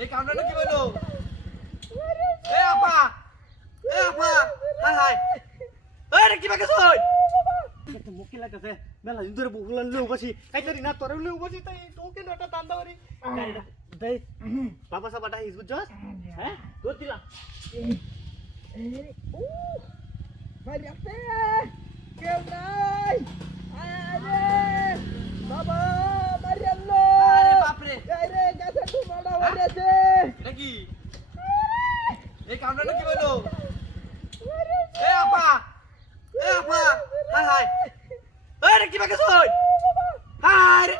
এই কামড়ানো কি হলো? এ আপা, এ আপা, হাই হাই। এই কি বাকি সই? একটা মুখে লাগতেছে মেলা দিন ধরে বহুলান লেউ বসি কাইতারি না তোরে লেউ বসি তাই তোকে নটা দান্দা বাড়ি দেই বাবা সাবাটা হিস বুঝছস হ্যাঁ তোর দিলা Mari apa? Kau naik. Ayo. Baba, mari Allah. আরে বাপ রে, Ayo, kasih tu mana wajah je. এটা কি? এই কামড়ানো কি হলো? এ আপা, এ আপা, হাই হাই। এই কি বাকি সই? হাই রে।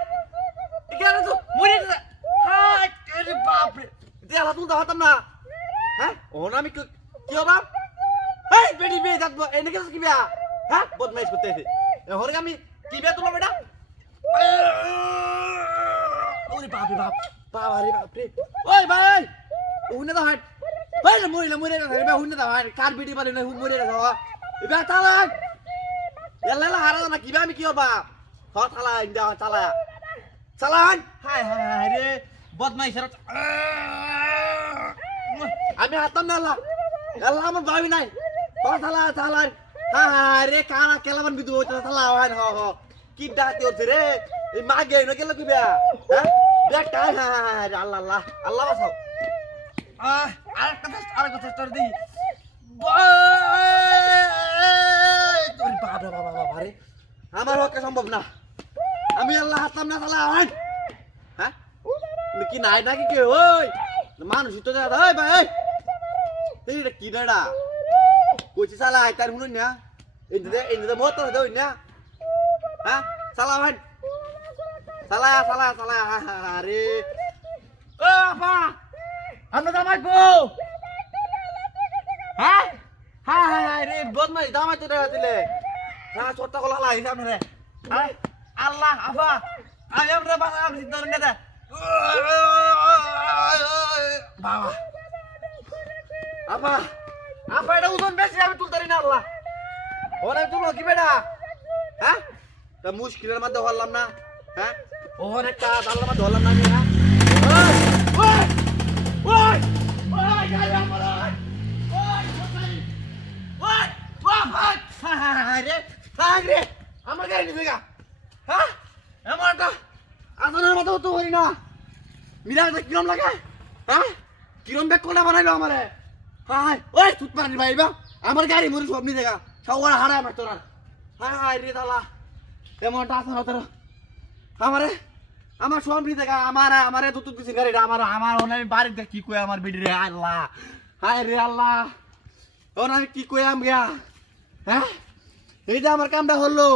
এখানে তো মরে যা। হাই, আরে বাপ রে। দেলা তুই দাঁড়াতাম না। হ্যাঁ? ওনা আমি কি হবে? এই বেডি বে যাত এনে কেস কি বিয়া? হ্যাঁ? বদমাইশ করতেছে। এ হরে আমি কি বিয়া তুলো বেটা? ওরে বাপ রে বাপ। বাবা রে বাপ রে। ওই ভাই। উনে দা হাট। ভাই মরে না রে উনে দা হাট। কার বেডি বারে না মরে না দাও। এবা চালান। এলা হারা না কি আমি কি হবা? হ চালা ইন্দা চালা। চালান। হাই হাই হাই রে। বদমাইশের আমি হাতাম না আল্লাহ। আল্লাহ আমার ভাবি নাই। চালা চালা। হাই রে কানা কেলামান বিদু হইতা চালা হয় হ হ। কি ডাকতে হচ্ছে রে? এই মাগে না গেল কি বিয়া? হ্যাঁ? দেখ হাই হাই রে আল্লাহ আল্লাহ। আল্লাহ বাঁচাও। আরেকটা চেষ্টা দিই। তোর বাবা বাবা বাবা রে। আমার পক্ষে সম্ভব না। আমি আল্লাহ হাতাম না চালা হয়। হ্যাঁ? কি নাই নাকি কে ওই? মানুষ তো দাদা ওই ভাই। এই এটা কি দাদা? কইছি চালা আইতার হুনুন না। এই যে মত তো হই না। হ্যাঁ? চালা ভাই। চালা আরে। ও আপা। আমরা দামাই বউ। হ্যাঁ? হাই রে বদমাই দামাই তো দেখা দিলে। হ্যাঁ ছোট্ট কলা লাই সামনে রে। আল্লাহ আপা। আমি আমরা বাসা আমি চিন্তা করি না। বাবা আপা আপা এটা ওজন বেশি আমি তুলতারি না আল্লাহ ওরা তুলো কি বেটা হ্যাঁ তা মুশকিলের মধ্যে হলাম না হ্যাঁ ওর একটা আল্লাহর মধ্যে হলাম না আমি হ্যাঁ ওই ওই ওই গাড়ি আমার ওই রে আমার গাড়ি নিবে গা হ্যাঁ এমনটা আসানোর মতো তো করি না মিরাজে কিরম লাগে হ্যাঁ কিরম ব্যাগ কোনা বানাইলো আমারে হাই ওই তুত পানি ভাইবা আমার গাড়ি মরি সব নিয়ে দেখা সবার হারায় আমার তোরা হাই রে দালা এমনটা আসানো তোর আমারে আমার সব নিয়ে দেখা আমারে দুটো কিছু গাড়িটা আমার আমি বাড়িতে কি কই আমার বিডি রে আল্লাহ হাই রে আল্লাহ ওন আমি কি কই আম গিয়া হ্যাঁ এই যে আমার কামটা হলো